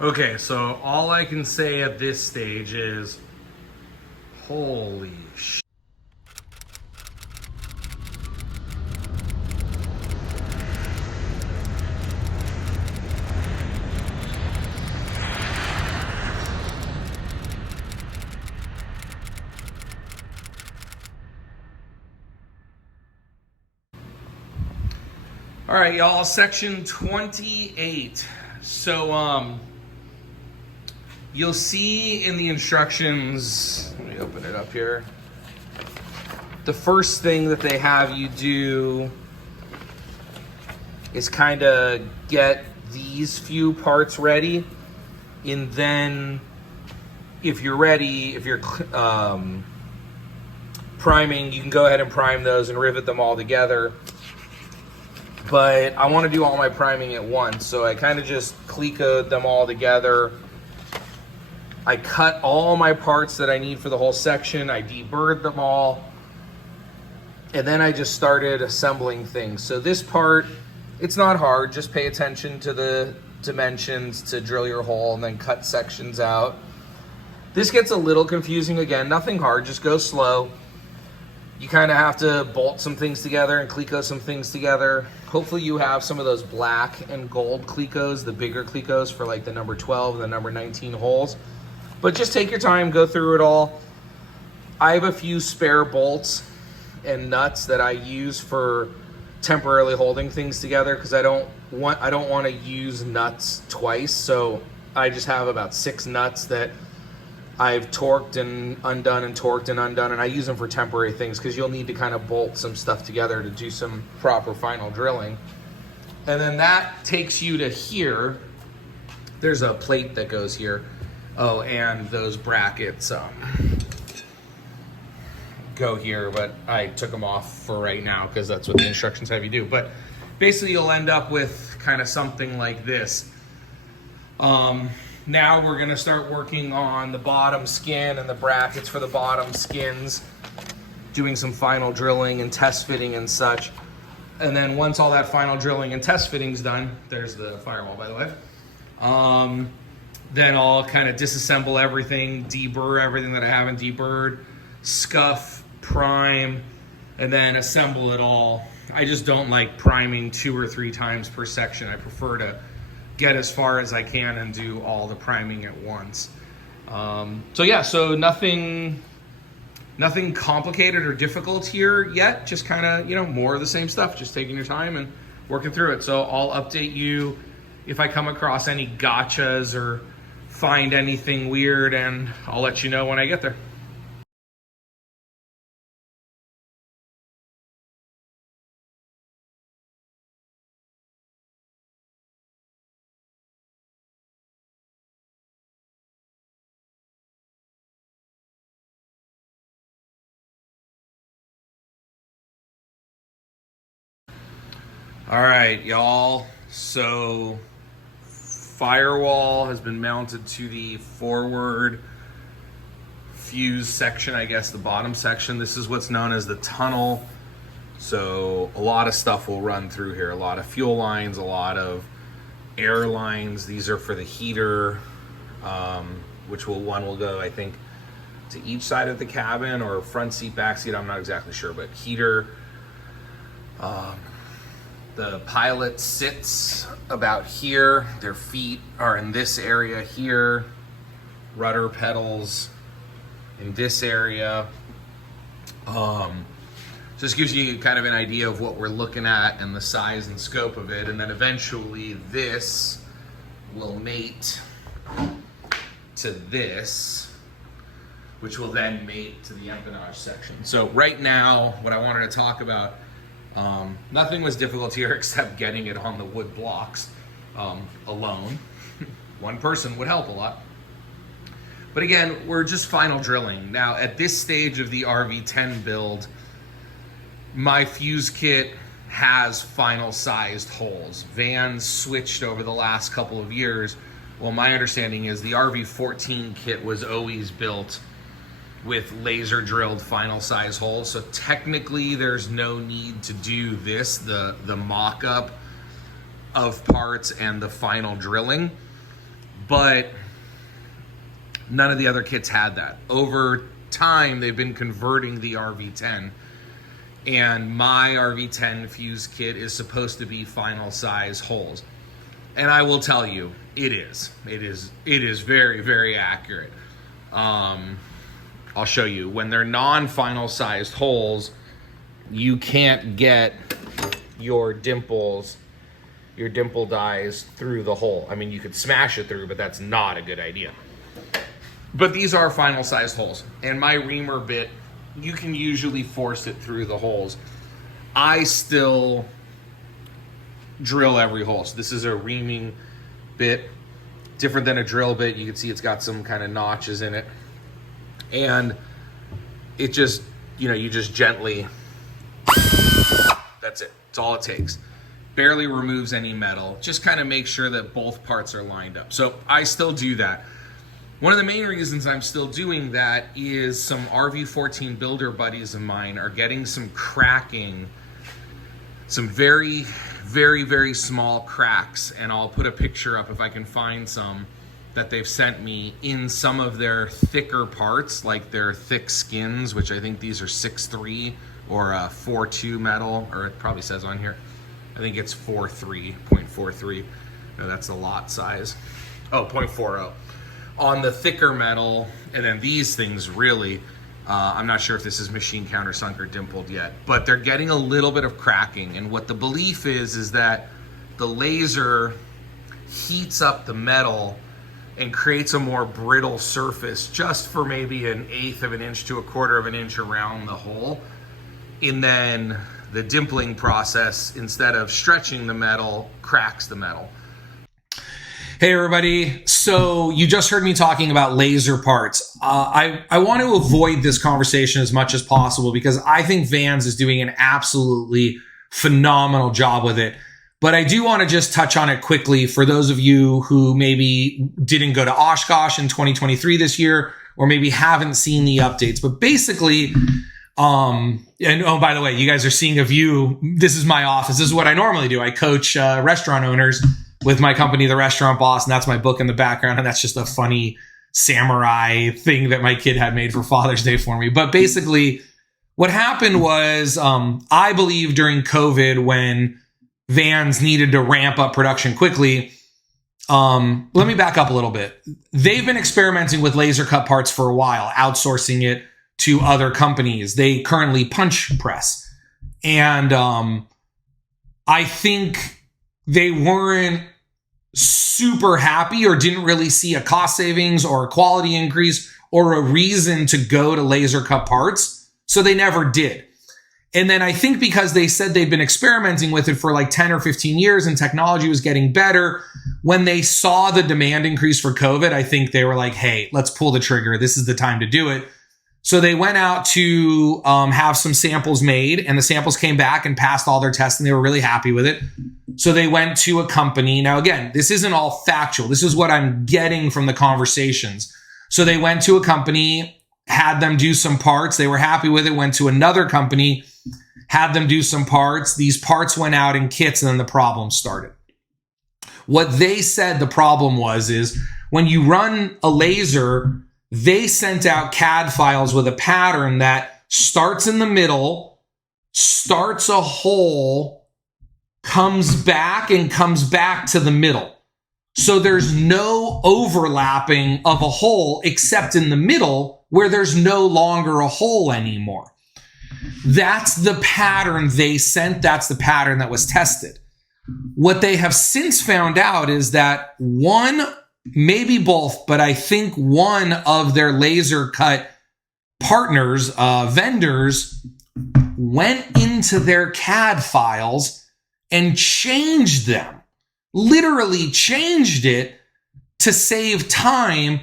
Okay, so all I can say at this stage is, holy shit. All right, y'all, section 28. So, you'll see in the instructions, let me open it up here. The first thing that they have you do is kind of get these few parts ready. And then if you're ready, if you're priming, you can go ahead and prime those and rivet them all together. But I want to do all my priming at once, so I kind of just clecoed them all together. I cut all my parts that I need for the whole section. I deburred them all. And then I just started assembling things. So this part, it's not hard. Just pay attention to the dimensions to drill your hole and then cut sections out. This gets a little confusing again. Nothing hard, just go slow. You kind of have to bolt some things together and cleco some things together. Hopefully you have some of those black and gold clecos, the bigger clecos for like the number 12 and the number 19 holes. But just take your time, go through it all. I have a few spare bolts and nuts that I use for temporarily holding things together because I don't want to use nuts twice. So I just have about 6 nuts that I've torqued and undone and torqued and undone, and I use them for temporary things because you'll need to kind of bolt some stuff together to do some proper final drilling. And then that takes you to here. There's a plate that goes here. Oh, and those brackets go here, but I took them off for right now because that's what the instructions have you do. But basically you'll end up with kind of something like this. Now we're gonna start working on the bottom skin and the brackets for the bottom skins, doing some final drilling and test fitting and such. And then once all that final drilling and test fitting's done, there's the firewall, by the way, then I'll kind of disassemble everything, deburr everything that I haven't deburred, scuff, prime, and then assemble it all. I just don't like priming 2 or 3 times per section. I prefer to get as far as I can and do all the priming at once. So yeah, so nothing complicated or difficult here yet. Just kind of, more of the same stuff, just taking your time and working through it. So I'll update you if I come across any gotchas or find anything weird, and I'll let you know when I get there. All right, y'all. So Firewall has been mounted to the forward fuse section, I guess the bottom section. This is what's known as the tunnel. So a lot of stuff will run through here. A lot of fuel lines, a lot of air lines. These are for the heater, one will go, I think, to each side of the cabin or front seat, back seat. I'm not exactly sure, but heater. The pilot sits about here. Their feet are in this area here. Rudder pedals in this area. Just gives you kind of an idea of what we're looking at and the size and scope of it. And then eventually this will mate to this, which will then mate to the empennage section. So right now, what I wanted to talk about, nothing was difficult here except getting it on the wood blocks alone. One person would help a lot. But again, we're just final drilling. Now, at this stage of the RV10 build, my fuse kit has final sized holes. Vans switched over the last couple of years. Well, my understanding is the RV14 kit was always built with laser drilled final size holes. So technically there's no need to do this, the mock-up of parts and the final drilling. but none of the other kits had that. Over time, they've been converting the RV10, and my RV10 fuse kit is supposed to be final size holes. And I will tell you, it is very, very accurate. I'll show you. When they're non-final sized holes, you can't get your dimple dies through the hole. I mean, you could smash it through, but that's not a good idea. But these are final sized holes. And my reamer bit, you can usually force it through the holes. I still drill every hole. So this is a reaming bit, different than a drill bit. You can see it's got some kind of notches in it. And it just, you just gently, that's it. It's all it takes. Barely removes any metal. Just kind of make sure that both parts are lined up. So I still do that. One of the main reasons I'm still doing that is some RV14 builder buddies of mine are getting some cracking, some very, very, very small cracks. And I'll put a picture up if I can find some that they've sent me in some of their thicker parts, like their thick skins, which I think these are 6.3 or 4.2 metal, or it probably says on here. I think it's 0.43. No, that's the lot size. Oh, 0.40. On the thicker metal, and then these things really, I'm not sure if this is machine countersunk or dimpled yet, but they're getting a little bit of cracking. And what the belief is that the laser heats up the metal and creates a more brittle surface just for maybe 1/8 of an inch to 1/4 of an inch around the hole. And then the dimpling process, instead of stretching the metal, cracks the metal. Hey everybody, so you just heard me talking about laser parts. I want to avoid this conversation as much as possible because I think Vans is doing an absolutely phenomenal job with it. But I do want to just touch on it quickly for those of you who maybe didn't go to Oshkosh in 2023 this year, or maybe haven't seen the updates. But basically, and oh, by the way, you guys are seeing a view. This is my office. This is what I normally do. I coach restaurant owners with my company, The Restaurant Boss, and that's my book in the background. And that's just a funny samurai thing that my kid had made for Father's Day for me. But basically, what happened was, I believe during COVID, when Vans needed to ramp up production quickly. Let me back up a little bit. They've been experimenting with laser cut parts for a while, outsourcing it to other companies. They currently punch press. And I think they weren't super happy or didn't really see a cost savings or a quality increase or a reason to go to laser cut parts. So they never did. And then I think because they said they'd been experimenting with it for like 10 or 15 years and technology was getting better, when they saw the demand increase for COVID, I think they were like, hey, let's pull the trigger. This is the time to do it. So they went out to have some samples made, and the samples came back and passed all their tests, and they were really happy with it. So they went to a company. Now, again, this isn't all factual. This is what I'm getting from the conversations. So they went to a company, had them do some parts. They were happy with it, went to another company, had them do some parts. These parts went out in kits, and then the problem started. What they said the problem was is when you run a laser, they sent out CAD files with a pattern that starts in the middle, starts a hole, comes back to the middle. So there's no overlapping of a hole except in the middle where there's no longer a hole anymore. That's the pattern they sent. That's the pattern that was tested. What they have since found out is that one, maybe both, but I think one of their laser cut partners, vendors, went into their CAD files and changed them. Literally changed it to save time.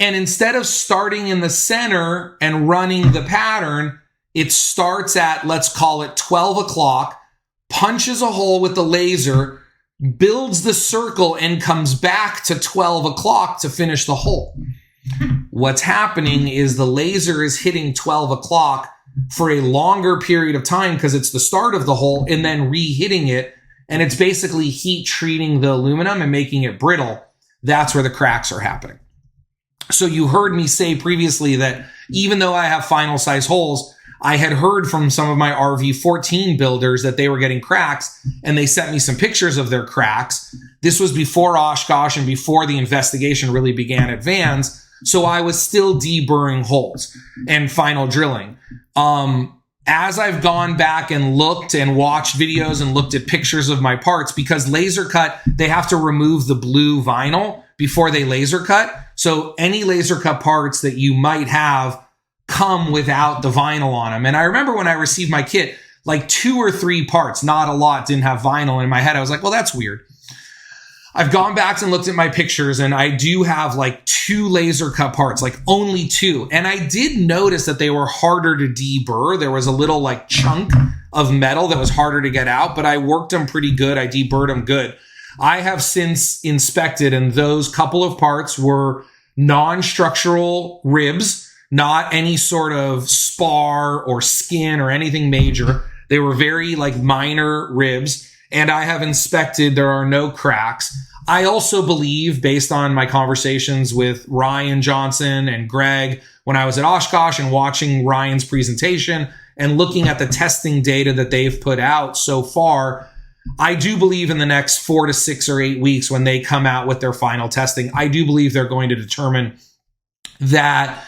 And instead of starting in the center and running the pattern, it starts at, let's call it 12 o'clock, punches a hole with the laser, builds the circle, and comes back to 12 o'clock to finish the hole. What's happening is the laser is hitting 12 o'clock for a longer period of time because it's the start of the hole, and then re-hitting it. And it's basically heat treating the aluminum and making it brittle. that's where the cracks are happening. So you heard me say previously that even though I have final size holes, I had heard from some of my RV14 builders that they were getting cracks, and they sent me some pictures of their cracks. This was before Oshkosh and before the investigation really began at Vans. So I was still deburring holes and final drilling. As I've gone back and looked and watched videos and looked at pictures of my parts, because laser cut, they have to remove the blue vinyl before they laser cut. So any laser cut parts that you might have come without the vinyl on them. And I remember when I received my kit, like 2 or 3 parts, not a lot, didn't have vinyl. In my head, I was like, well, that's weird. I've gone back and looked at my pictures, and I do have like 2 laser cut parts, like only 2. And I did notice that they were harder to deburr. There was a little like chunk of metal that was harder to get out, but I worked them pretty good. I deburred them good. I have since inspected, and those couple of parts were non-structural ribs, not any sort of spar or skin or anything major. They were very like minor ribs. And I have inspected, there are no cracks. I also believe, based on my conversations with Ryan Johnson and Greg, when I was at Oshkosh and watching Ryan's presentation and looking at the testing data that they've put out so far, I do believe in the next 4 to 6 or 8 weeks when they come out with their final testing, I do believe they're going to determine that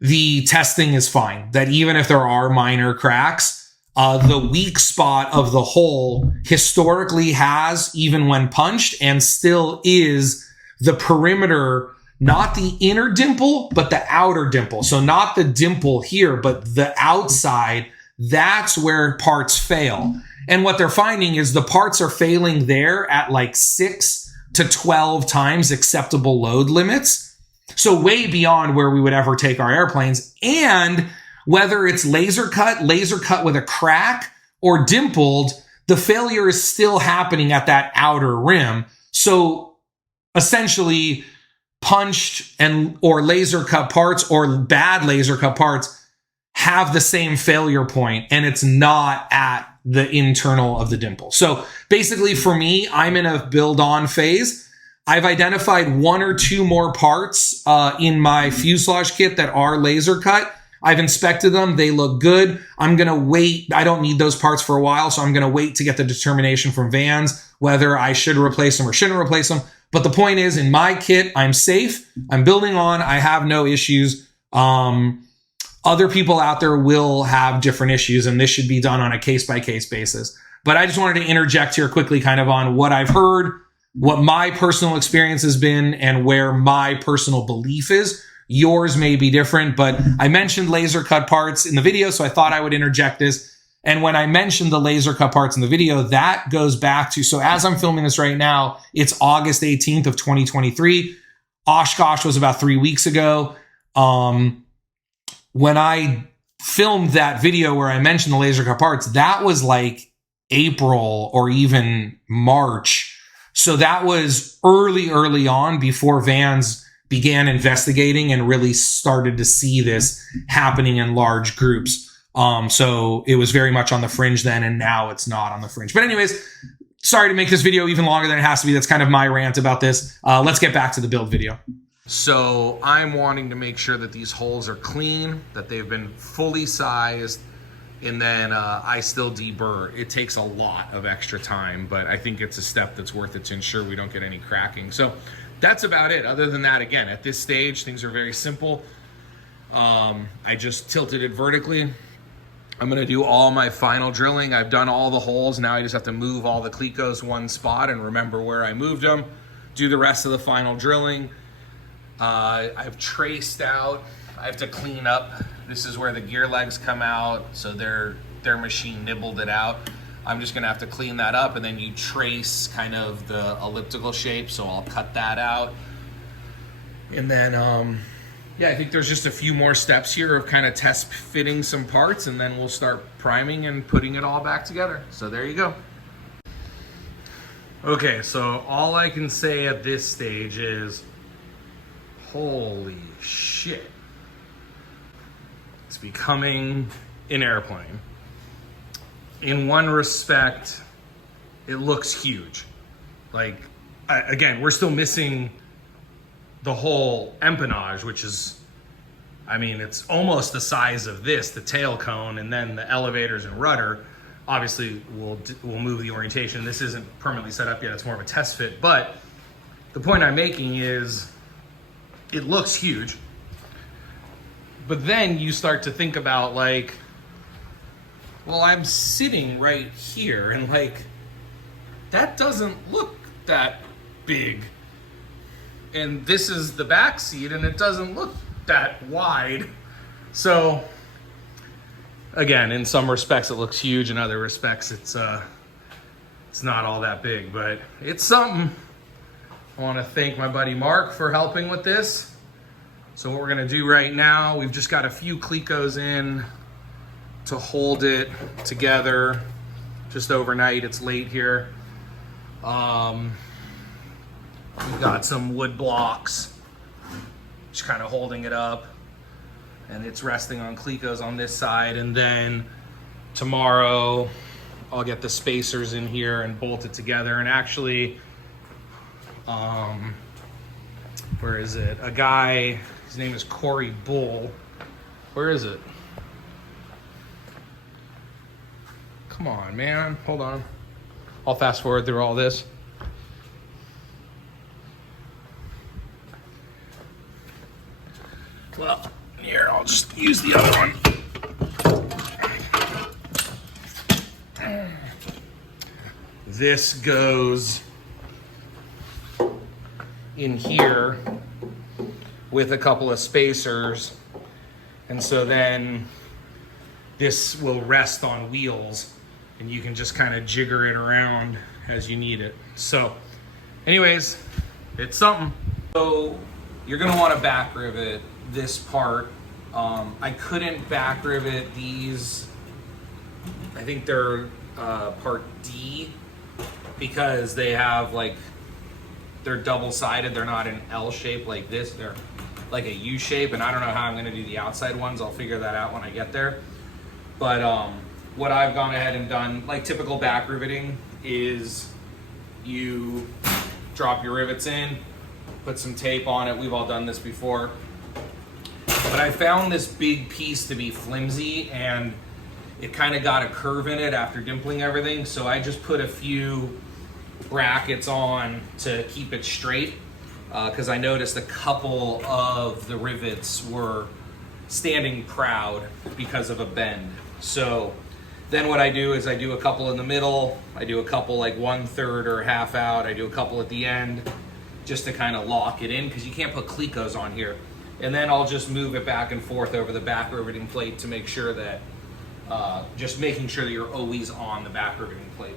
the testing is fine, that even if there are minor cracks, the weak spot of the hole historically has, even when punched, and still is the perimeter, not the inner dimple, but the outer dimple. So not the dimple here, but the outside, that's where parts fail. And what they're finding is the parts are failing there at like 6 to 12 times acceptable load limits. So way beyond where we would ever take our airplanes. And whether it's laser cut with a crack, or dimpled, the failure is still happening at that outer rim. So essentially, punched or laser cut parts or bad laser cut parts have the same failure point, and it's not at the internal of the dimple. So basically for me, I'm in a build on phase. I've identified 1 or 2 more parts in my fuselage kit that are laser cut. I've inspected them. They look good. I'm going to wait. I don't need those parts for a while, so I'm going to wait to get the determination from Vans whether I should replace them or shouldn't replace them. But the point is, in my kit, I'm safe. I'm building on. I have no issues. Other people out there will have different issues, and this should be done on a case-by-case basis. But I just wanted to interject here quickly kind of on what I've heard, what my personal experience has been, and where my personal belief is. Yours may be different, but I mentioned laser cut parts in the video, so I thought I would interject this. And when I mentioned the laser cut parts in the video, that goes back to, so as I'm filming this right now, it's August 18th of 2023. Oshkosh was about 3 weeks ago. When I filmed that video where I mentioned the laser cut parts, that was like April or even March. So that was early on before Vans began investigating and really started to see this happening in large groups. So it was very much on the fringe then, and now it's not on the fringe. But anyways, sorry to make this video even longer than it has to be. That's kind of my rant about this. Let's get back to the build video. So I'm wanting to make sure that these holes are clean, that they've been fully sized, and then I still deburr. It takes a lot of extra time, but I think it's a step that's worth it to ensure we don't get any cracking. So that's about it. Other than that, again, at this stage, things are very simple. I just tilted it vertically. I'm going to do all my final drilling. I've done all the holes. Now I just have to move all the clecos one spot and remember where I moved them. Do the rest of the final drilling. I've traced out. I have to clean up. This is where the gear legs come out. So their machine nibbled it out. I'm just gonna have to clean that up, and then you trace kind of the elliptical shape. So I'll cut that out. And then, yeah, I think there's just a few more steps here of kind of test fitting some parts, and then we'll start priming and putting it all back together. So there you go. Okay, so all I can say at this stage is, holy shit. It's becoming an airplane. In one respect, it looks huge. Like, again, we're still missing the whole empennage, which is, I mean, it's almost the size of this, the tail cone, and then the elevators and rudder. Obviously, we'll move the orientation. This isn't permanently set up yet. It's more of a test fit. But the point I'm making is it looks huge. But then you start to think about, like, well, I'm sitting right here, and, like, that doesn't look that big. And this is the back seat, and it doesn't look that wide. So again, in some respects it looks huge, in other respects it's not all that big, but it's something. I want to thank my buddy Mark for helping with this. So what we're going to do right now, we've just got a few clecos in to hold it together just overnight. It's late here. We've got some wood blocks just kind of holding it up, and it's resting on clecos on this side. And then tomorrow I'll get the spacers in here and bolt it together. And actually, where is it? A guy, his name is Corey Bull. Where is it? Come on, man. Hold on. I'll fast forward through all this. Well, here, I'll just use the other one. This goes in here with a couple of spacers. And so then this will rest on wheels, and you can just kind of jigger it around as you need it. So anyways, it's something. So you're gonna want to back rivet this part. I couldn't back rivet these. I think they're part D, because they have, like, they're double-sided. They're not an L shape like this. They're like a U shape, and I don't know how I'm gonna do the outside ones. I'll figure that out when I get there. But what I've gone ahead and done, like typical back riveting, is you drop your rivets in, put some tape on it. We've all done this before. But I found this big piece to be flimsy, and it kind of got a curve in it after dimpling everything. So I just put a few brackets on to keep it straight, because I noticed a couple of the rivets were standing proud because of a bend. So then what I do is I do a couple in the middle, I do a couple like 1/3 or half out, I do a couple at the end, just to kind of lock it in, because you can't put clecos on here. And then I'll just move it back and forth over the back riveting plate to make sure that, just making sure that you're always on the back riveting plate.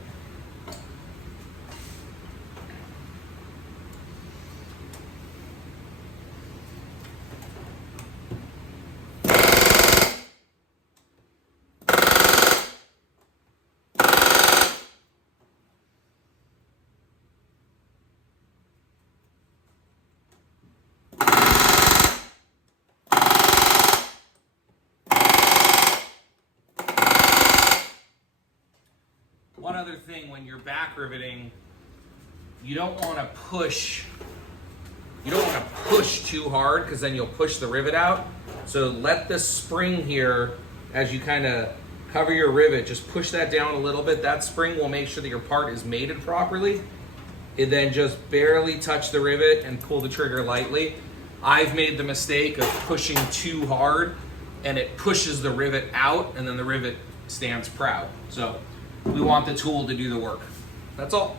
One other thing, when you're back riveting, you don't want to push too hard, because then you'll push the rivet out. So let the spring here, as you kind of cover your rivet, just push that down a little bit. That spring will make sure that your part is mated properly. And then just barely touch the rivet and pull the trigger lightly. I've made the mistake of pushing too hard, and it pushes the rivet out, and then the rivet stands proud. So we want the tool to do the work. That's all.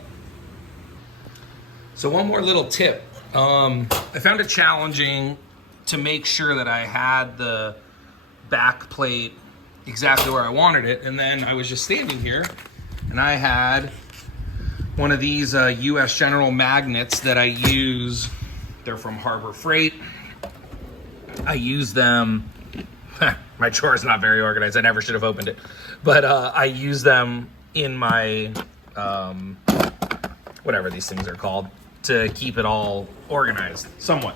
So one more little tip. I found it challenging to make sure that I had the back plate exactly where I wanted it. And then I was just standing here, and I had one of these US General magnets that I use. They're from Harbor Freight. I use them. My drawer is not very organized. I never should have opened it. But I use them in my, whatever these things are called, to keep it all organized somewhat.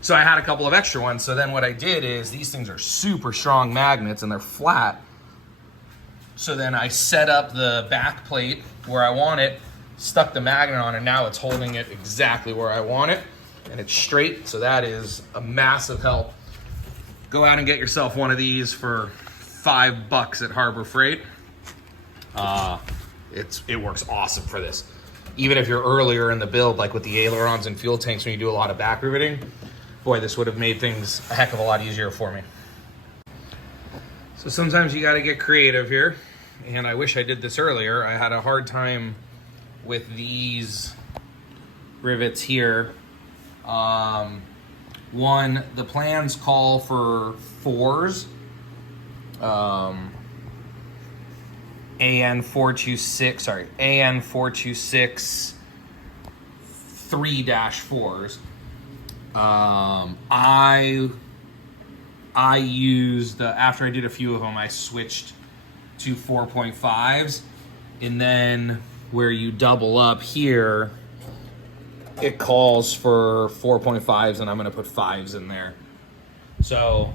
So I had a couple of extra ones. So then what I did is, these things are super strong magnets and they're flat. So then I set up the back plate where I want it, stuck the magnet on, and now it's holding it exactly where I want it. and it's straight, so that is a massive help. Go out and get yourself one of these for $5 at Harbor Freight. It works awesome for this. Even if you're earlier in the build, like with the ailerons and fuel tanks, when you do a lot of back riveting, boy, this would have made things a heck of a lot easier for me. So sometimes you got to get creative here, and I wish I did this earlier. I had a hard time with these rivets here. One, the plans call for 4s. AN426 3-4s. I used, after I did a few of them, I switched to 4.5s, and then where you double up here, it calls for 4.5s, and I'm going to put 5s in there. So,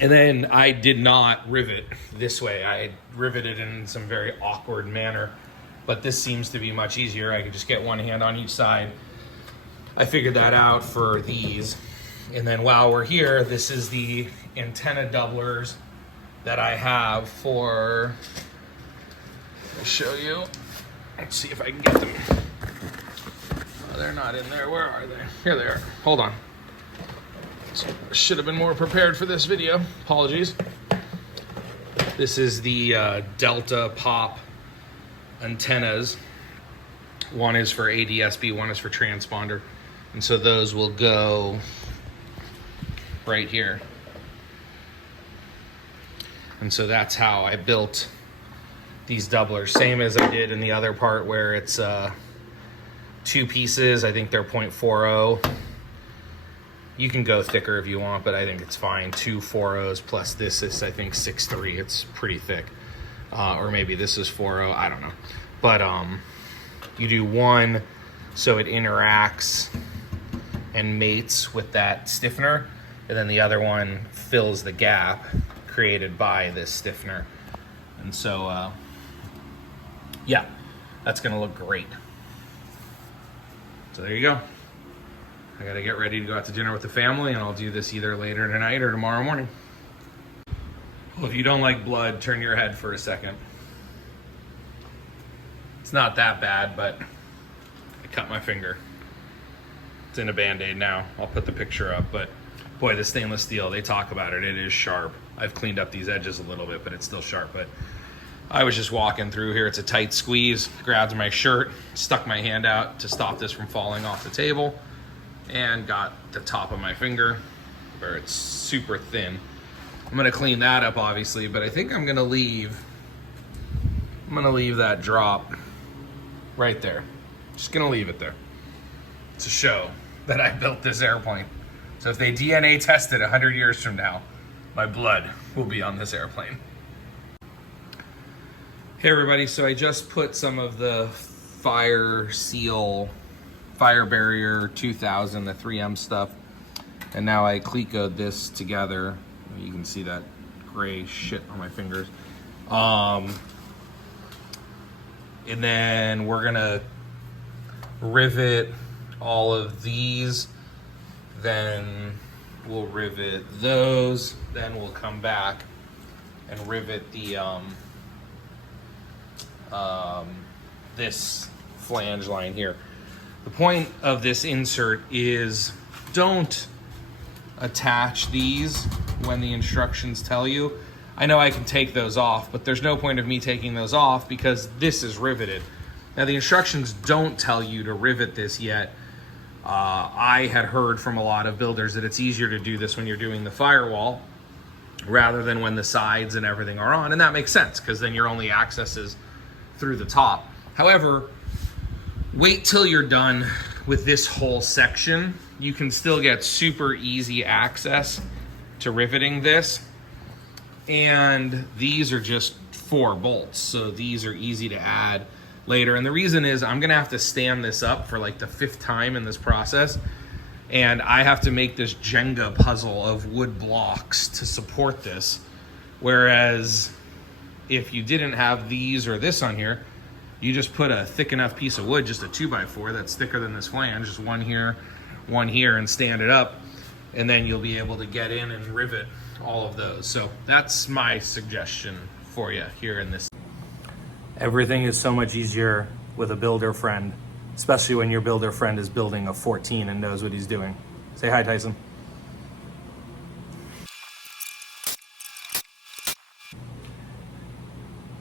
and then I did not rivet this way. I riveted in some very awkward manner, but this seems to be much easier. I could just get one hand on each side. I figured that out for these. And then while we're here, this is the antenna doublers that I have for, I'll show you. Let's see if I can get them. Oh, they're not in there. Where are they? Here they are. Hold on. Should have been more prepared for this video. Apologies. This is the Delta Pop antennas. One is for ADSB, one is for transponder. And so those will go right here. And so that's how I built these doublers. Same as I did in the other part where it's 2 pieces. I think they're 0.40. You can go thicker if you want, but I think it's fine. 2 4.0s plus this is, I think, 6.3. It's pretty thick. Or maybe this is 4.0. I don't know. But you do one so it interacts and mates with that stiffener, and then the other one fills the gap created by this stiffener. And so, yeah, that's going to look great. So there you go. I gotta get ready to go out to dinner with the family, and I'll do this either later tonight or tomorrow morning. Well, if you don't like blood, turn your head for a second. It's not that bad, but I cut my finger. It's in a Band-Aid now. I'll put the picture up, but boy, the stainless steel, they talk about it. It is sharp. I've cleaned up these edges a little bit, but it's still sharp. But I was just walking through here. It's a tight squeeze. Grabbed my shirt, stuck my hand out to stop this from falling off the table, and got the top of my finger where it's super thin. I'm gonna clean that up, obviously, but I think I'm gonna leave that drop right there. Just gonna leave it there to show that I built this airplane. So if they DNA test it 100 years from now, my blood will be on this airplane. Hey everybody, so I just put some of the Fire Barrier 2000, the 3M stuff, and now I Clecoed this together. You can see that gray shit on my fingers. And then we're gonna rivet all of these, then we'll rivet those, then we'll come back and rivet the this flange line here. The point of this insert is don't attach these when the instructions tell you. I know I can take those off, but there's no point of me taking those off because this is riveted. Now the instructions don't tell you to rivet this yet. I had heard from a lot of builders that it's easier to do this when you're doing the firewall rather than when the sides and everything are on, and that makes sense because then your only access is through the top. However, wait till you're done with this whole section. You can still get super easy access to riveting this. And these are just 4 bolts, so these are easy to add later. And the reason is I'm gonna have to stand this up for like the 5th time in this process, and I have to make this Jenga puzzle of wood blocks to support this. Whereas if you didn't have these or this on here, you just put a thick enough piece of wood, just a 2x4 that's thicker than this flange, just one here, and stand it up, and then you'll be able to get in and rivet all of those. So that's my suggestion for you here in this. Everything is so much easier with a builder friend, especially when your builder friend is building a 14 and knows what he's doing. Say hi, Tyson.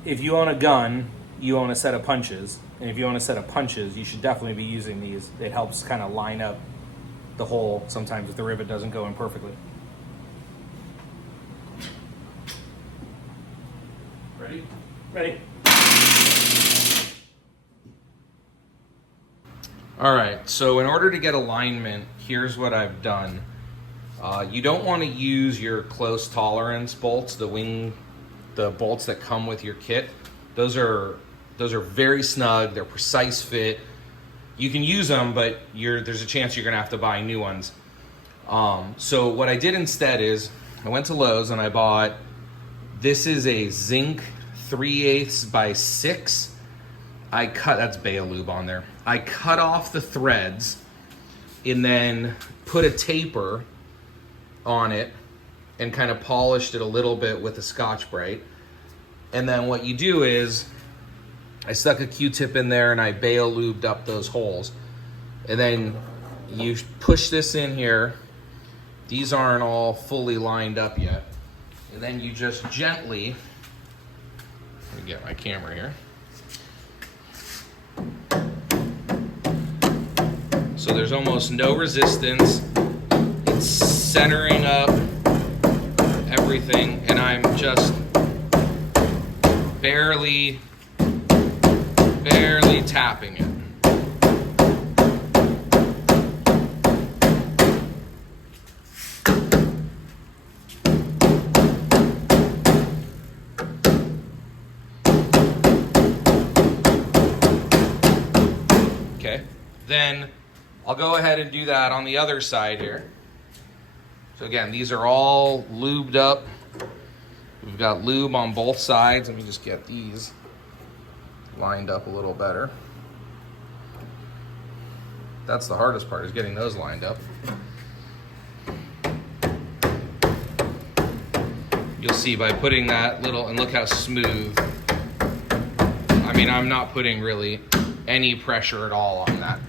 If you own a gun, you own a set of punches. And if you own a set of punches, you should definitely be using these. It helps kind of line up the hole sometimes if the rivet doesn't go in perfectly. Ready? Ready. All right, so in order to get alignment, here's what I've done. You don't want to use your close tolerance bolts, the bolts that come with your kit. Those are very snug. They're precise fit. You can use them, but there's a chance you're gonna have to buy new ones. So what I did instead is I went to Lowe's and I bought. This is a zinc 3/8 by 6. That's Bayo lube on there. I cut off the threads and then put a taper on it and kind of polished it a little bit with a Scotch-Brite. And then what you do is I stuck a Q-tip in there and I Bayo lubed up those holes. And then you push this in here. These aren't all fully lined up yet. And then you just gently, let me get my camera here. So there's almost no resistance. It's centering up everything, and I'm just barely tapping it. Okay, then I'll go ahead and do that on the other side here. So again, these are all lubed up. We've got lube on both sides. Let me just get these lined up a little better. That's the hardest part, is getting those lined up. You'll see by putting that little, and look how smooth. I mean, I'm not putting really any pressure at all on that.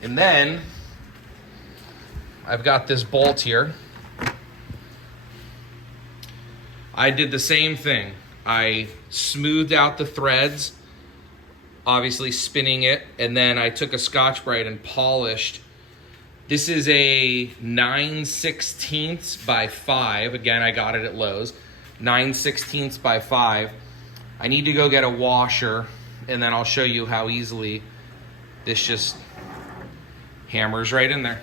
And then I've got this bolt here. I did the same thing. I smoothed out the threads, obviously spinning it, and then I took a Scotch-Brite and polished. This is a 9/16 by 5. Again, I got it at Lowe's. 9/16 by 5. I need to go get a washer, and then I'll show you how easily this just hammers right in there.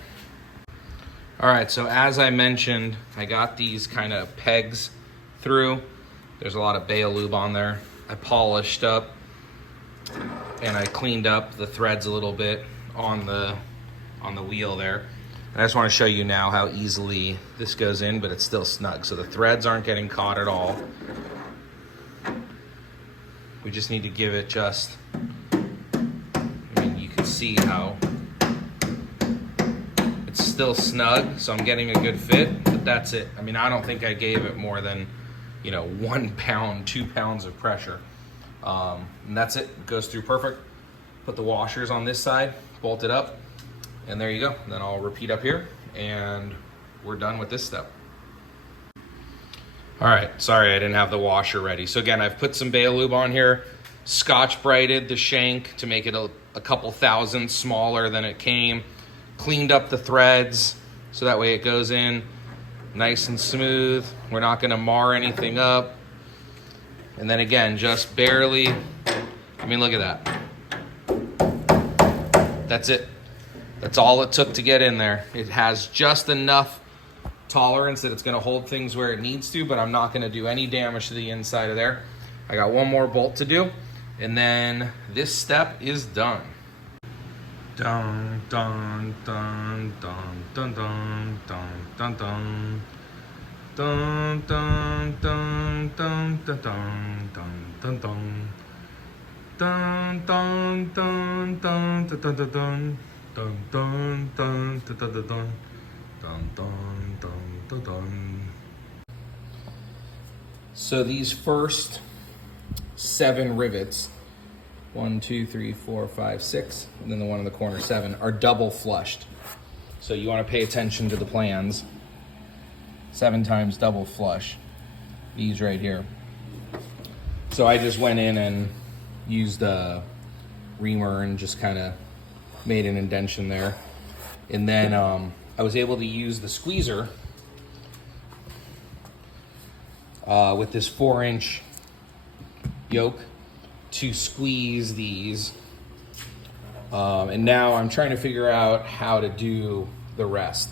All right, so as I mentioned, I got these kind of pegs through. There's a lot of Bayo lube on there. I polished up and I cleaned up the threads a little bit on the wheel there. And I just want to show you now how easily this goes in, but it's still snug. So the threads aren't getting caught at all. We just need to give it just, I mean, you can see how it's still snug, so I'm getting a good fit, but that's it. I mean, I don't think I gave it more than, 1 pound, 2 pounds of pressure. And that's it. It goes through perfect. Put the washers on this side, bolt it up, and there you go. And then I'll repeat up here, and we're done with this step. All right, sorry I didn't have the washer ready. So again, I've put some Bayo lube on here, Scotch-Brited the shank to make it a couple thousandths smaller than it came, cleaned up the threads so that way it goes in nice and smooth. We're not gonna mar anything up. And then again, just barely, I mean, look at that. That's it. That's all it took to get in there. It has just enough tolerance that it's gonna hold things where it needs to, but I'm not gonna do any damage to the inside of there. I got one more bolt to do, and then this step is done. Dun, dun, dun, dun, dun, dun, dun, dun, dun. Dun, dun, dun, dun, dun, dun, dun, dun, dun. Dun dun dun dun dun dun dun dun dun dun dun dun dun dun dun dun dun. So these first 7 rivets, 1, 2, 3, 4, 5, 6, and then the one in the corner 7, are double flushed. So you want to pay attention to the plans. 7 times double flush. These right here. So I just went in and used a reamer and just kind of made an indentation there. And then I was able to use the squeezer with this 4-inch yoke to squeeze these. And now I'm trying to figure out how to do the rest.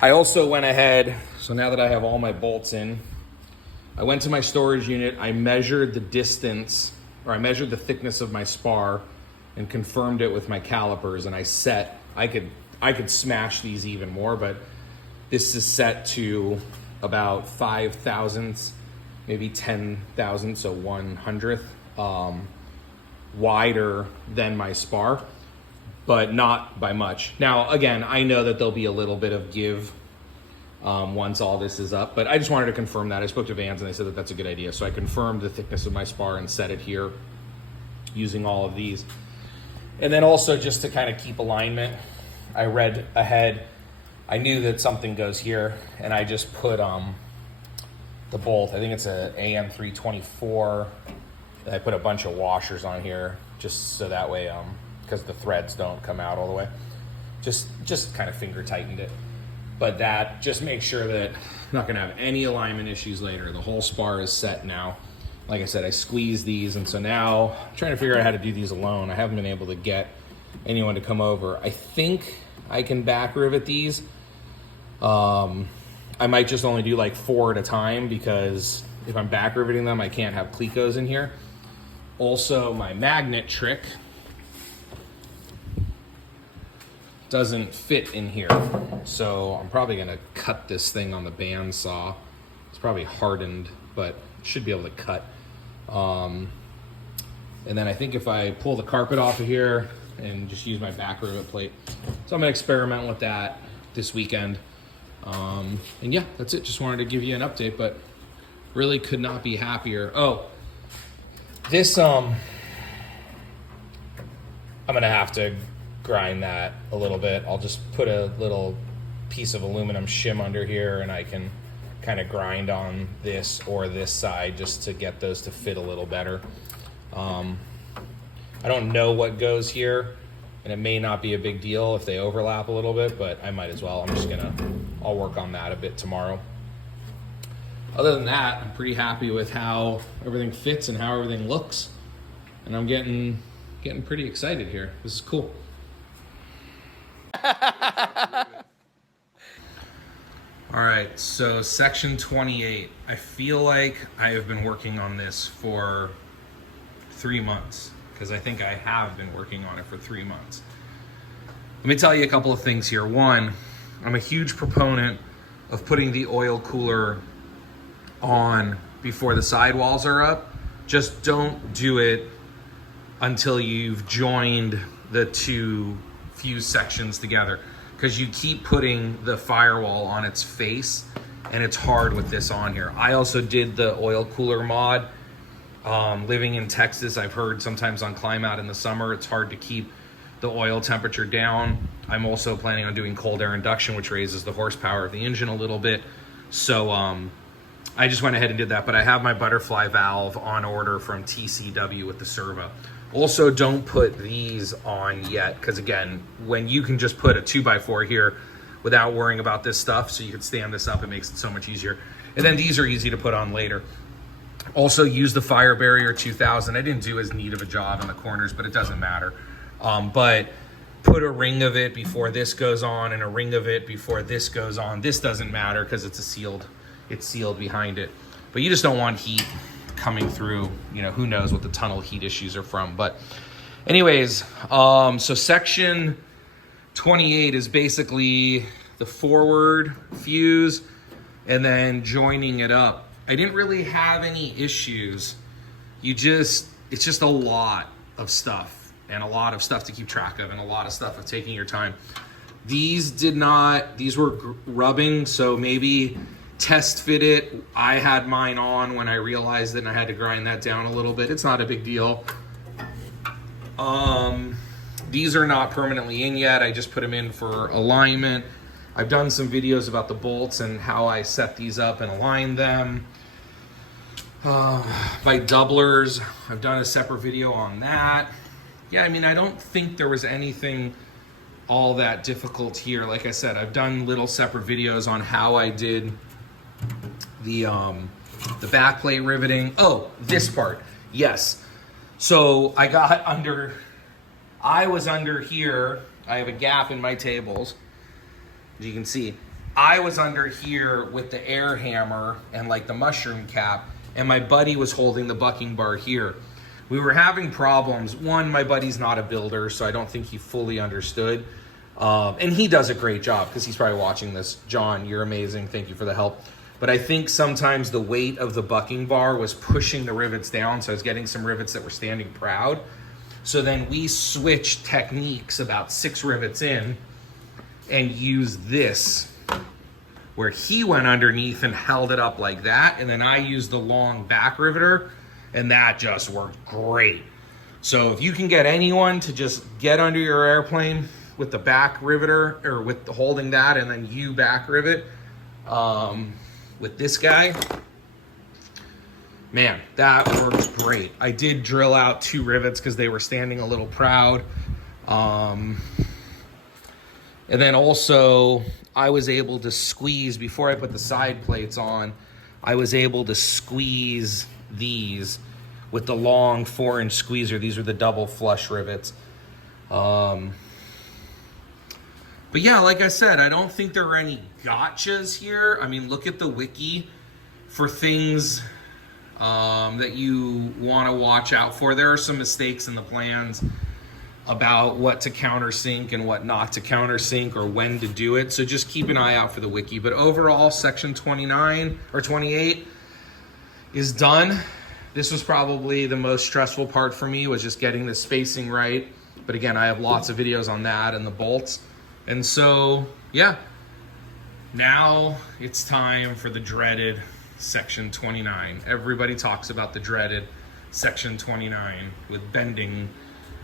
I also went ahead, so now that I have all my bolts in, I went to my storage unit, I measured the distance, or I measured the thickness of my spar and confirmed it with my calipers, and I could smash these even more, but this is set to about 5 thousandths, maybe 10 thousandths, so 1/100th wider than my spar, but not by much. Now, again, I know that there'll be a little bit of give once all this is up, but I just wanted to confirm that. I spoke to Vans and they said that that's a good idea. So I confirmed the thickness of my spar and set it here using all of these. And then also just to kind of keep alignment, I read ahead. I knew that something goes here and I just put the bolt, I think it's a AM324. I put a bunch of washers on here just so that way, because the threads don't come out all the way. Just kind of finger tightened it. But that just makes sure that I'm not gonna have any alignment issues later. The whole spar is set now. Like I said, I squeezed these, and so now I'm trying to figure out how to do these alone. I haven't been able to get anyone to come over. I think I can back rivet these. I might just only do like 4 at a time, because if I'm back riveting them, I can't have clecos in here. Also, my magnet trick doesn't fit in here, so I'm probably gonna cut this thing on the bandsaw. It's probably hardened, but should be able to cut. And then I think if I pull the carpet off of here and just use my back rivet plate, so I'm gonna experiment with that this weekend. And yeah, that's it. Just wanted to give you an update, but really could not be happier. Oh, this I'm gonna have to grind that a little bit. I'll just put a little piece of aluminum shim under here and I can kind of grind on this or this side just to get those to fit a little better. I don't know what goes here, and it may not be a big deal if they overlap a little bit, but I might as well. I'll work on that a bit tomorrow. Other than that, I'm pretty happy with how everything fits and how everything looks, and I'm getting pretty excited here. This is cool. All right, so section 28. I feel like I have been working on this for 3 months, because I think I have been working on it for 3 months. Let me tell you a couple of things here. One, I'm a huge proponent of putting the oil cooler on before the sidewalls are up. Just don't do it until you've joined the 2 fuse sections together, because you keep putting the firewall on its face and it's hard with this on here. I also did the oil cooler mod. Living in Texas, I've heard sometimes on climb out in the summer, it's hard to keep the oil temperature down. I'm also planning on doing cold air induction, which raises the horsepower of the engine a little bit. So I just went ahead and did that, but I have my butterfly valve on order from TCW with the servo. Also, don't put these on yet, because again, when you can just put a 2x4 here without worrying about this stuff, so you can stand this up, it makes it so much easier. And then these are easy to put on later. Also, use the Fire Barrier 2000. I didn't do as neat of a job on the corners, but it doesn't matter. But put a ring of it before this goes on and a ring of it before this goes on. This doesn't matter because it's sealed behind it. But you just don't want heat coming through. You know, who knows what the tunnel heat issues are from. But anyways, so section 28 is basically the forward fuse and then joining it up. I didn't really have any issues. You just it's just a lot of stuff, and a lot of stuff to keep track of, and a lot of stuff of taking your time. These were rubbing, so maybe test fit it. I had mine on when I realized it, and I had to grind that down a little bit. It's not a big deal. These are not permanently in yet. I just put them in for alignment. I've done some videos about the bolts and how I set these up and align them. By doublers, I've done a separate video on that. Yeah, I mean, I don't think there was anything all that difficult here. Like I said, I've done little separate videos on how I did the backplate riveting. Oh, this part, yes. So I was under here. I have a gap in my tables, as you can see. I was under here with the air hammer and like the mushroom cap, and my buddy was holding the bucking bar here. We were having problems. One, my buddy's not a builder, so I don't think he fully understood. And he does a great job because he's probably watching this. John, you're amazing. Thank you for the help. But I think sometimes the weight of the bucking bar was pushing the rivets down, so I was getting some rivets that were standing proud. So then we switched techniques about 6 rivets in and used this, where he went underneath and held it up like that, and then I used the long back riveter, and that just worked great. So if you can get anyone to just get under your airplane with the back riveter, or with the holding that, and then you back rivet with this guy, man, that works great. I did drill out 2 rivets because they were standing a little proud. And then also, I was able to squeeze, before I put the side plates on, I was able to squeeze these with the long 4-inch squeezer. These are the double flush rivets. But yeah, like I said, I don't think there are any gotchas here. I mean, look at the wiki for things that you want to watch out for. There are some mistakes in the plans about what to countersink and what not to countersink, or when to do it. So just keep an eye out for the wiki. But overall, section 29 or 28 is done. This was probably the most stressful part for me, was just getting the spacing right. But again, I have lots of videos on that and the bolts. And so, yeah, now it's time for the dreaded section 29. Everybody talks about the dreaded section 29 with bending,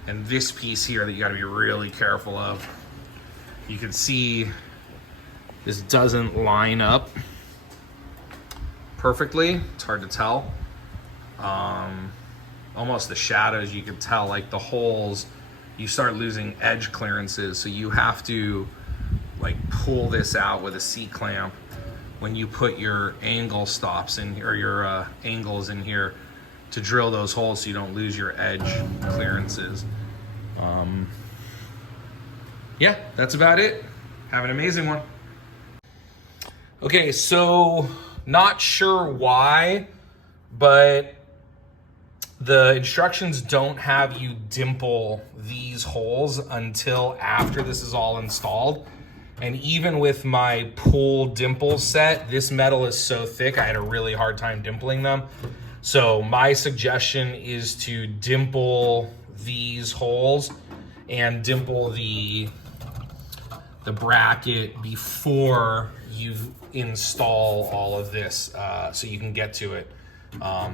and this piece here that you got to be really careful of. You can see this doesn't line up perfectly. It's hard to tell. Almost the shadows, you can tell, like the holes, you start losing edge clearances, so you have to like pull this out with a C-clamp when you put your angle stops in, or your angles in here, to drill those holes so you don't lose your edge clearances. Yeah, that's about it. Have an amazing one. Okay, so not sure why, but the instructions don't have you dimple these holes until after this is all installed. And even with my pull dimple set, this metal is so thick, I had a really hard time dimpling them. So my suggestion is to dimple these holes and dimple the bracket before you install all of this, so you can get to it.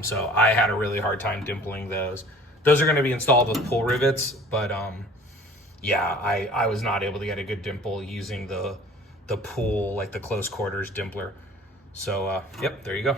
So I had a really hard time dimpling those. Those are going to be installed with pull rivets, but yeah, I was not able to get a good dimple using the pull, like the close quarters dimpler. So yep, there you go.